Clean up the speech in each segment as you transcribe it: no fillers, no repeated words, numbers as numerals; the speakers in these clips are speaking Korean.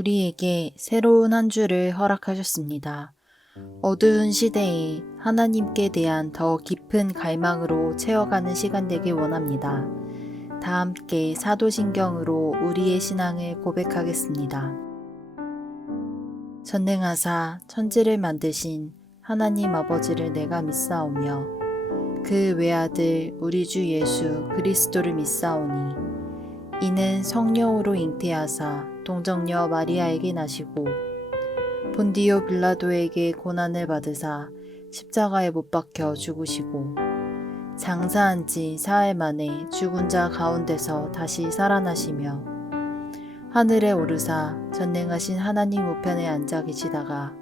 우리에게 새로운 한 주를 허락하셨습니다. 어두운 시대에 하나님께 대한 더 깊은 갈망으로 채워가는 시간 되길 원합니다. 다 함께 사도신경으로 우리의 신앙을 고백하겠습니다. 전능하사 천지를 만드신 하나님 아버지를 내가 믿사오며 그 외아들 우리 주 예수 그리스도를 믿사오니 이는 성령으로 잉태하사 동정녀 마리아에게 나시고 본디오 빌라도에게 고난을 받으사 십자가에 못 박혀 죽으시고 장사한 지 사흘 만에 죽은 자 가운데서 다시 살아나시며 하늘에 오르사 전능하신 하나님 우편에 앉아 계시다가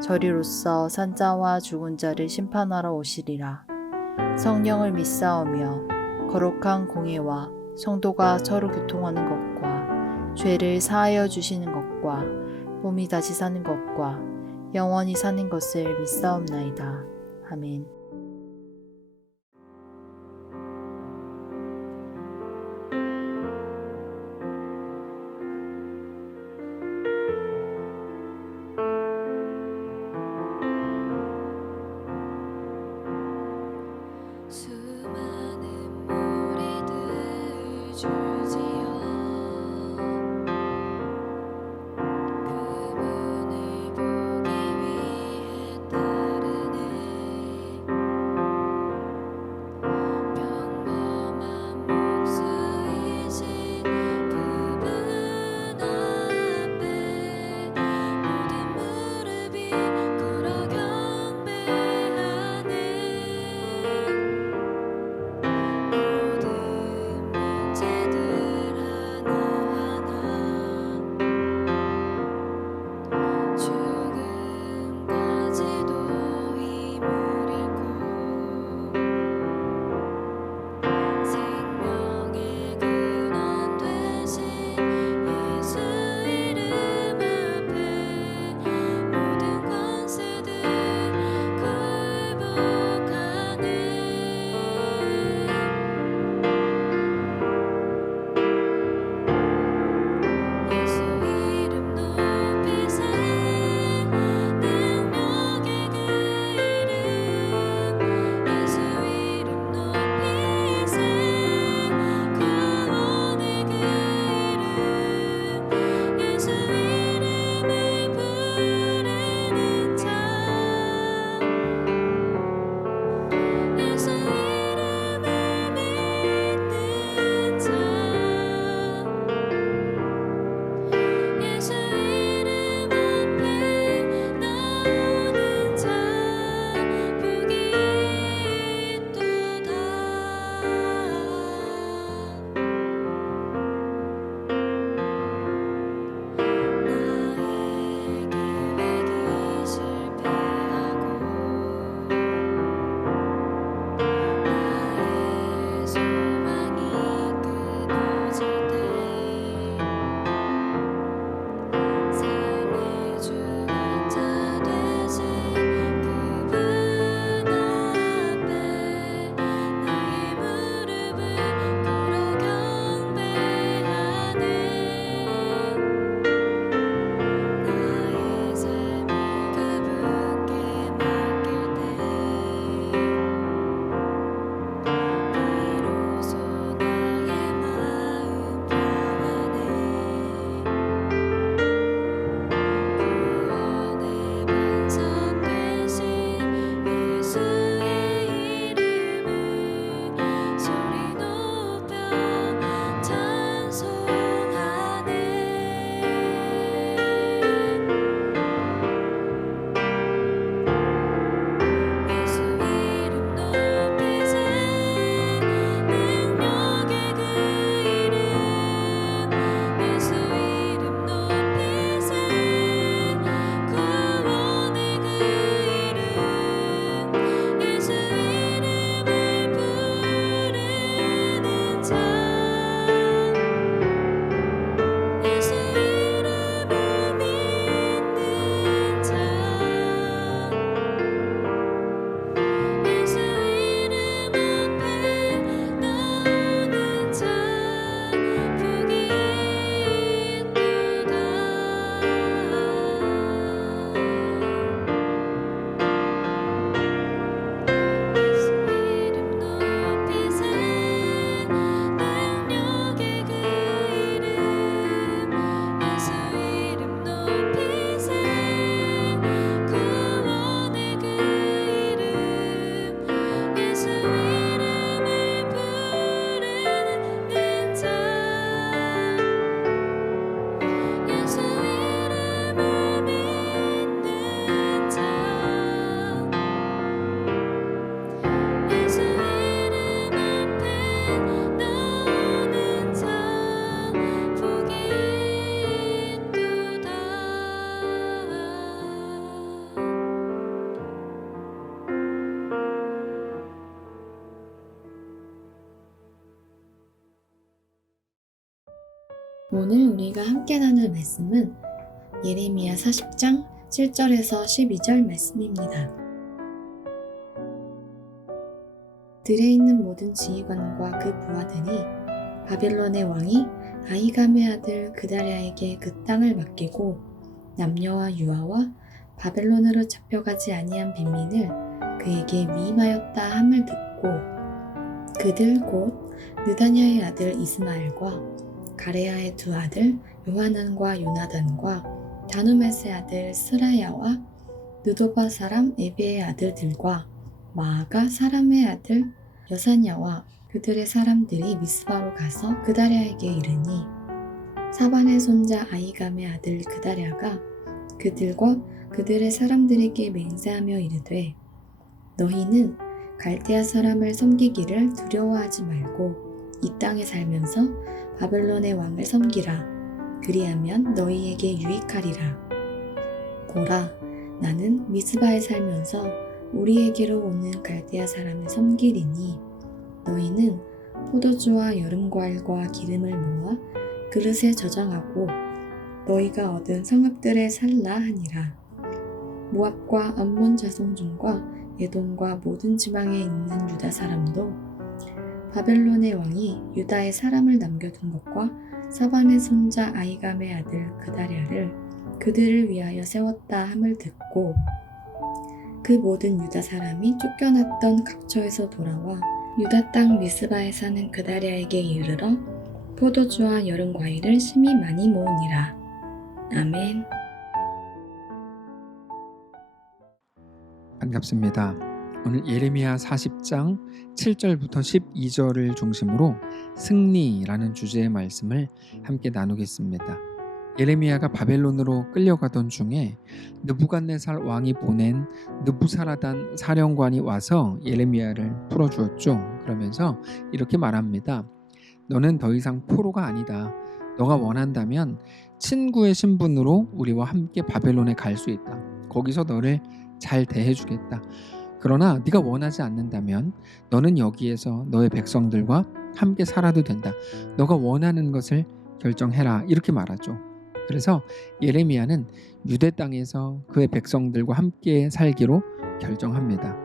저리로서 산자와 죽은 자를 심판하러 오시리라. 성령을 믿사오며 거룩한 공예와 성도가 서로 교통하는 것과 죄를 사하여 주시는 것과 몸이 다시 사는 것과 영원히 사는 것을 믿사옵나이다. 아멘. 수많은 무리들 줄지어 그분을 보기 위해 따르네. 오늘 우리가 함께 나눌 말씀은 예레미야 40장 7절에서 12절 말씀입니다. 들에 있는 모든 지휘관과 그 부하들이 바벨론의 왕이 아히감의 아들 그다랴에게 그 땅을 맡기고 남녀와 유아와 바벨론으로 잡혀가지 아니한 빈민을 그에게 위임하였다 함을 듣고 그들 곧 느다냐의 아들 이스마엘과 가레야의 두 아들 요하난과 요나단과 다누메스의 아들 스라야와 느도바 사람 에베의 아들들과 마아가 사람의 아들 여사냐와 그들의 사람들이 미스바로 가서 그다랴에게 이르니 사반의 손자 아히감의 아들 그다랴가 그들과 그들의 사람들에게 맹세하며 이르되 너희는 갈대아 사람을 섬기기를 두려워하지 말고 이 땅에 살면서 바벨론의 왕을 섬기라. 그리하면 너희에게 유익하리라. 보라, 나는 미스바에 살면서 우리에게로 오는 갈대아 사람을 섬기리니 너희는 포도주와 여름과일과 기름을 모아 그릇에 저장하고 너희가 얻은 성읍들에 살라 하니라. 모압과 암몬 자손 중과 에돔과 모든 지방에 있는 유다 사람도 바벨론의 왕이 유다에 사람을 남겨둔 것과 사반의 손자 아히감의 아들 그다랴를 그들을 위하여 세웠다 함을 듣고 그 모든 유다 사람이 쫓겨났던 각처에서 돌아와 유다 땅 미스바에 사는 그다랴에게 이르러 포도주와 여름 과일을 심히 많이 모으니라. 아멘. 반갑습니다. 오늘 예레미야 40장 7절부터 12절을 중심으로 승리라는 주제의 말씀을 함께 나누겠습니다. 예레미야가 바벨론으로 끌려가던 중에 느부갓네살 왕이 보낸 느부사라단 사령관이 와서 예레미야를 풀어주었죠. 그러면서 이렇게 말합니다. 너는 더 이상 포로가 아니다. 너가 원한다면 친구의 신분으로 우리와 함께 바벨론에 갈 수 있다. 거기서 너를 잘 대해주겠다. 그러나 네가 원하지 않는다면 너는 여기에서 너의 백성들과 함께 살아도 된다. 너가 원하는 것을 결정해라. 이렇게 말하죠. 그래서 예레미야는 유대 땅에서 그의 백성들과 함께 살기로 결정합니다.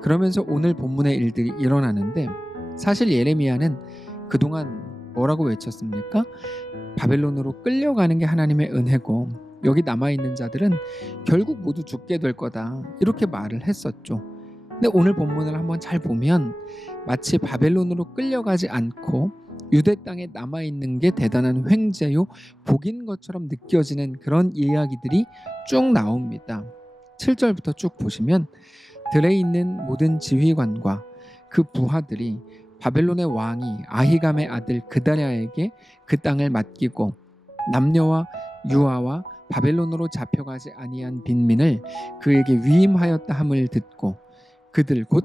그러면서 오늘 본문의 일들이 일어나는데 사실 예레미야는 그동안 뭐라고 외쳤습니까? 바벨론으로 끌려가는 게 하나님의 은혜고 여기 남아있는 자들은 결국 모두 죽게 될 거다. 이렇게 말을 했었죠. 근데 오늘 본문을 한번 잘 보면 마치 바벨론으로 끌려가지 않고 유대 땅에 남아있는 게 대단한 횡재요 복인 것처럼 느껴지는 그런 이야기들이 쭉 나옵니다. 7절부터 쭉 보시면 들에 있는 모든 지휘관과 그 부하들이 바벨론의 왕이 아히감의 아들 그다랴에게 그 땅을 맡기고 남녀와 유아와 바벨론으로 잡혀가지 아니한 빈민을 그에게 위임하였다 함을 듣고 그들 곧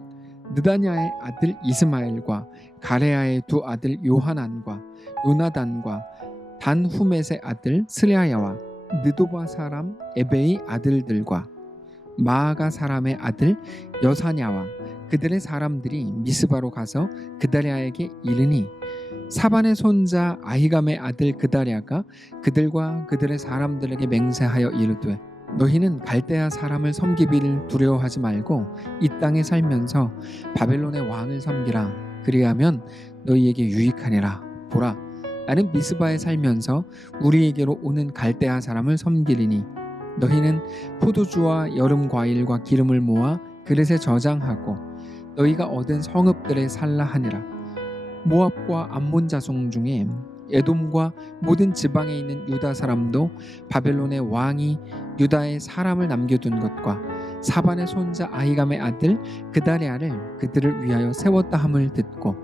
느다냐의 아들 이스마엘과 가레야의 두 아들 요하난과 요나단과 단후멧의 아들 스랴야와 느도바 사람 에베의 아들들과 마아가 사람의 아들 여사냐와 그들의 사람들이 미스바로 가서 그다랴에게 이르니 사반의 손자 아히감의 아들 그다랴가 그들과 그들의 사람들에게 맹세하여 이르되 너희는 갈대아 사람을 섬기기를 두려워하지 말고 이 땅에 살면서 바벨론의 왕을 섬기라. 그리하면 너희에게 유익하니라. 보라, 나는 미스바에 살면서 우리에게로 오는 갈대아 사람을 섬기리니 너희는 포도주와 여름 과일과 기름을 모아 그릇에 저장하고 너희가 얻은 성읍들에 살라 하니라. 모압과 암몬 자손 중에 에돔과 모든 지방에 있는 유다 사람도 바벨론의 왕이 유다에 사람을 남겨둔 것과 사반의 손자 아히감의 아들 그다랴를 그들을 위하여 세웠다 함을 듣고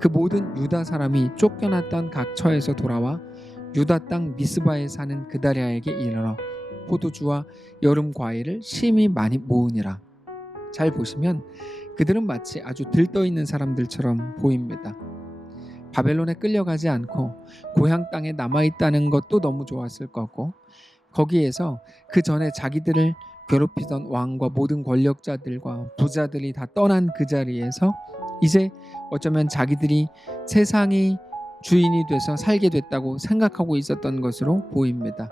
그 모든 유다 사람이 쫓겨났던 각처에서 돌아와 유다 땅 미스바에 사는 그다랴에게 이르러 포도주와 여름 과일을 심히 많이 모으니라. 잘 보시면 그들은 마치 아주 들떠있는 사람들처럼 보입니다. 바벨론에 끌려가지 않고 고향 땅에 남아있다는 것도 너무 좋았을 거고 거기에서 그 전에 자기들을 괴롭히던 왕과 모든 권력자들과 부자들이 다 떠난 그 자리에서 이제 어쩌면 자기들이 세상이 주인이 돼서 살게 됐다고 생각하고 있었던 것으로 보입니다.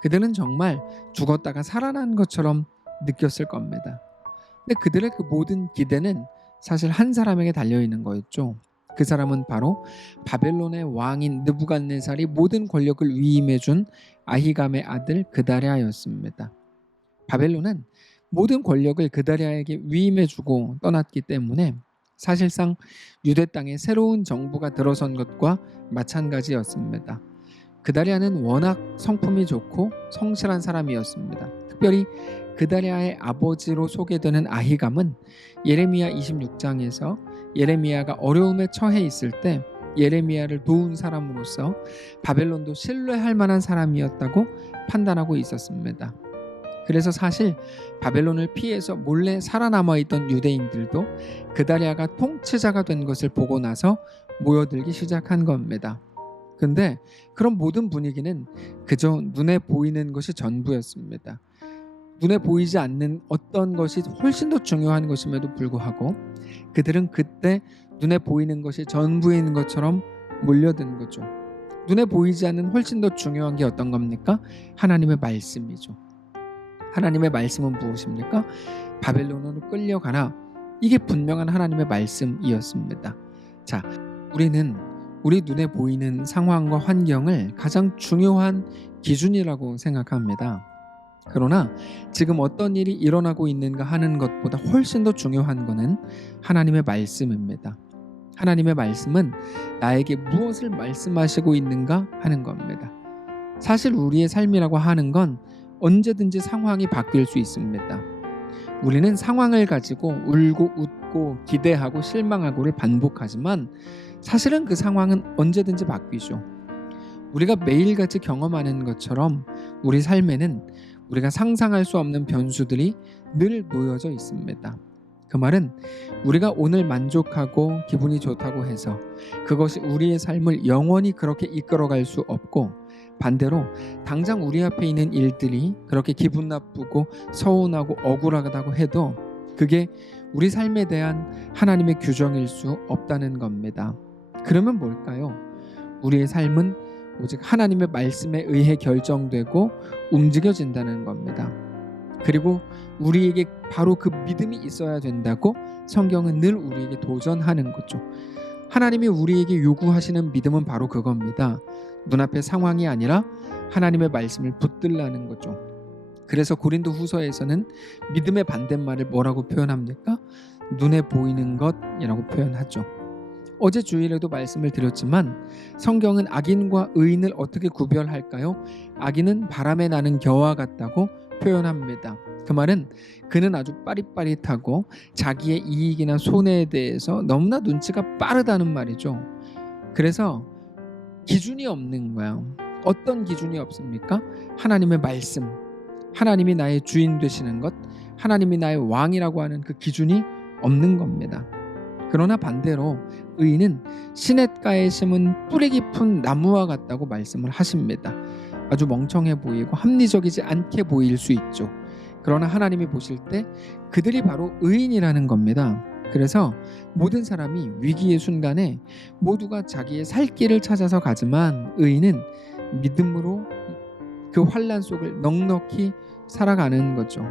그들은 정말 죽었다가 살아난 것처럼 느꼈을 겁니다. 근데 그들의 그 모든 기대는 사실 한 사람에게 달려있는 거였죠. 그 사람은 바로 바벨론의 왕인 느부갓네살이 모든 권력을 위임해준 아히감의 아들 그다랴였습니다. 바벨론은 모든 권력을 그다랴에게 위임해주고 떠났기 때문에 사실상 유대 땅에 새로운 정부가 들어선 것과 마찬가지였습니다. 그다랴는 워낙 성품이 좋고 성실한 사람이었습니다. 특별히 그다랴의 아버지로 소개되는 아히감은 예레미야 26장에서 예레미야가 어려움에 처해 있을 때 예레미야를 도운 사람으로서 바벨론도 신뢰할 만한 사람이었다고 판단하고 있었습니다. 그래서 사실 바벨론을 피해서 몰래 살아남아 있던 유대인들도 그다랴가 통치자가 된 것을 보고 나서 모여들기 시작한 겁니다. 근데 그런 모든 분위기는 그저 눈에 보이는 것이 전부였습니다. 눈에 보이지 않는 어떤 것이 훨씬 더 중요한 것임에도 불구하고 그들은 그때 눈에 보이는 것이 전부인 것처럼 몰려든 거죠. 눈에 보이지 않는 훨씬 더 중요한 게 어떤 겁니까? 하나님의 말씀이죠. 하나님의 말씀은 무엇입니까? 바벨론으로 끌려가라. 이게 분명한 하나님의 말씀이었습니다. 자, 우리는 우리 눈에 보이는 상황과 환경을 가장 중요한 기준이라고 생각합니다. 그러나 지금 어떤 일이 일어나고 있는가 하는 것보다 훨씬 더 중요한 것은 하나님의 말씀입니다. 하나님의 말씀은 나에게 무엇을 말씀하시고 있는가 하는 겁니다. 사실 우리의 삶이라고 하는 건 언제든지 상황이 바뀔 수 있습니다. 우리는 상황을 가지고 울고 웃고 기대하고 실망하고를 반복하지만 사실은 그 상황은 언제든지 바뀌죠. 우리가 매일같이 경험하는 것처럼 우리 삶에는 우리가 상상할 수 없는 변수들이 늘 놓여져 있습니다. 그 말은 우리가 오늘 만족하고 기분이 좋다고 해서 그것이 우리의 삶을 영원히 그렇게 이끌어갈 수 없고 반대로 당장 우리 앞에 있는 일들이 그렇게 기분 나쁘고 서운하고 억울하다고 해도 그게 우리 삶에 대한 하나님의 규정일 수 없다는 겁니다. 그러면 뭘까요? 우리의 삶은 오직 하나님의 말씀에 의해 결정되고 움직여진다는 겁니다. 그리고 우리에게 바로 그 믿음이 있어야 된다고 성경은 늘 우리에게 도전하는 거죠. 하나님이 우리에게 요구하시는 믿음은 바로 그겁니다. 눈앞의 상황이 아니라 하나님의 말씀을 붙들라는 거죠. 그래서 고린도 후서에서는 믿음의 반대말을 뭐라고 표현합니까? 눈에 보이는 것이라고 표현하죠. 어제 주일에도 말씀을 드렸지만 성경은 악인과 의인을 어떻게 구별할까요? 악인은 바람에 나는 겨와 같다고 표현합니다. 그 말은 그는 아주 빠릿빠릿하고 자기의 이익이나 손해에 대해서 너무나 눈치가 빠르다는 말이죠. 그래서 기준이 없는 거야. 어떤 기준이 없습니까? 하나님의 말씀, 하나님이 나의 주인 되시는 것, 하나님이 나의 왕이라고 하는 그 기준이 없는 겁니다. 그러나 반대로 의인은 시냇가에 심은 뿌리 깊은 나무와 같다고 말씀을 하십니다. 아주 멍청해 보이고 합리적이지 않게 보일 수 있죠. 그러나 하나님이 보실 때 그들이 바로 의인이라는 겁니다. 그래서 모든 사람이 위기의 순간에 모두가 자기의 살 길을 찾아서 가지만 의인은 믿음으로 그 환난 속을 넉넉히 살아가는 거죠.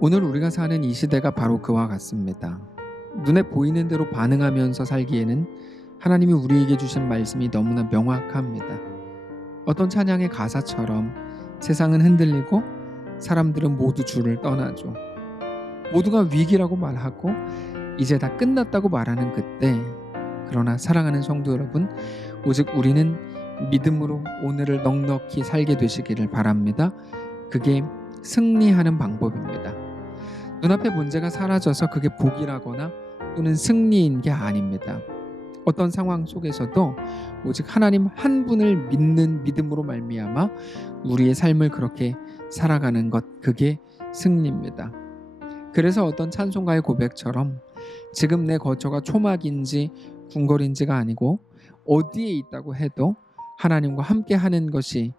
오늘 우리가 사는 이 시대가 바로 그와 같습니다. 눈에 보이는 대로 반응하면서 살기에는 하나님이 우리에게 주신 말씀이 너무나 명확합니다. 어떤 찬양의 가사처럼 세상은 흔들리고 사람들은 모두 주를 떠나죠. 모두가 위기라고 말하고 이제 다 끝났다고 말하는 그때, 그러나 사랑하는 성도 여러분, 오직 우리는 믿음으로 오늘을 넉넉히 살게 되시기를 바랍니다. 그게 승리하는 방법입니다. 눈앞의 문제가 사라져서 그게 복이라거나 또는 승리인 게 아닙니다. 어떤 상황 속에서도 오직 하나님 한 분을 믿는 믿음으로 말미암아 우리의 삶을 그렇게 살아가는 것, 그게 승리입니다. 그래서 어떤 찬송가의 고백처럼 지금 내 거처가 초막인지 궁궐인지가 아니고 어디에 있다고 해도 하나님과 함께 하는 것이,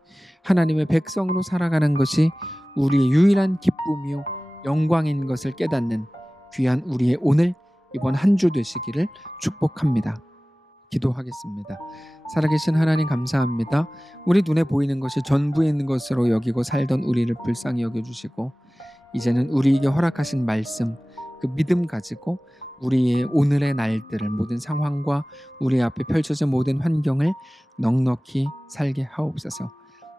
하나님의 백성으로 살아가는 것이 우리의 유일한 기쁨이요 영광인 것을 깨닫는 귀한 우리의 오늘, 이번 한 주 되시기를 축복합니다. 기도하겠습니다. 살아계신 하나님 감사합니다. 우리 눈에 보이는 것이 전부인 것으로 여기고 살던 우리를 불쌍히 여겨주시고 이제는 우리에게 허락하신 말씀, 그 믿음 가지고 우리의 오늘의 날들을, 모든 상황과 우리 앞에 펼쳐진 모든 환경을 넉넉히 살게 하옵소서.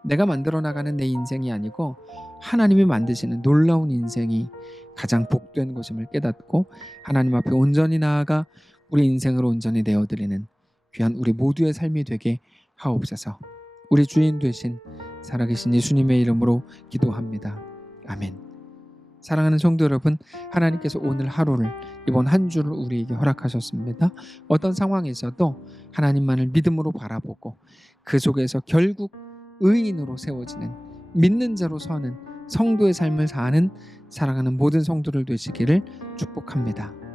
내가 만들어 나가는 내 인생이 아니고 하나님이 만드시는 놀라운 인생이 가장 복된 것임을 깨닫고 하나님 앞에 온전히 나아가 우리 인생을 온전히 내어드리는 귀한 우리 모두의 삶이 되게 하옵소서. 우리 주인 되신 살아계신 예수님의 이름으로 기도합니다. 아멘. 사랑하는 성도 여러분, 하나님께서 오늘 하루를, 이번 한 주를 우리에게 허락하셨습니다. 어떤 상황에서도 하나님만을 믿음으로 바라보고 그 속에서 결국 의인으로 세워지는, 믿는 자로 서는 성도의 삶을 사는 사랑하는 모든 성도들 되시기를 축복합니다.